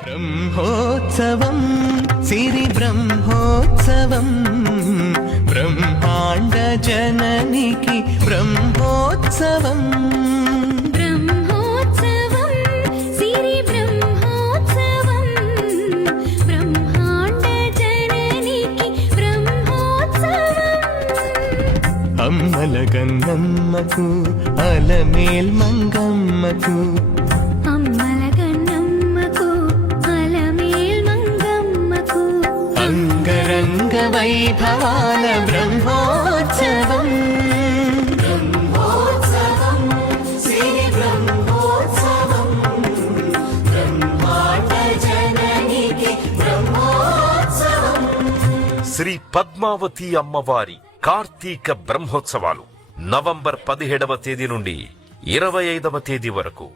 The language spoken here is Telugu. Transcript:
బ్రహ్మోత్సవం సిరి బ్రహ్మోత్సవం బ్రహ్మాండ జననికి బ్రహ్మోత్సవం బ్రహ్మోత్సవం సిరి బ్రహ్మోత్సవం బ్రహ్మాండ జననికి బ్రహ్మోత్సవం అమ్మల గన్నమ్మకు అలమేల్ మంగమ్మకు అమ్మల గన్నమ్మకు అలమేల్ మంగమ్మకు అంగరంగ వైభవాల బ్రహ్మోత్సవం బ్రహ్మోత్సవం సిరి బ్రహ్మోత్సవం బ్రహ్మాండ జననికి బ్రహ్మోత్సవం. శ్రీ పద్మావతి అమ్మవారి కార్తీక బ్రహ్మోత్సవాలు నవంబర్ 17వ తేదీ నుండి 25వ తేదీ వరకు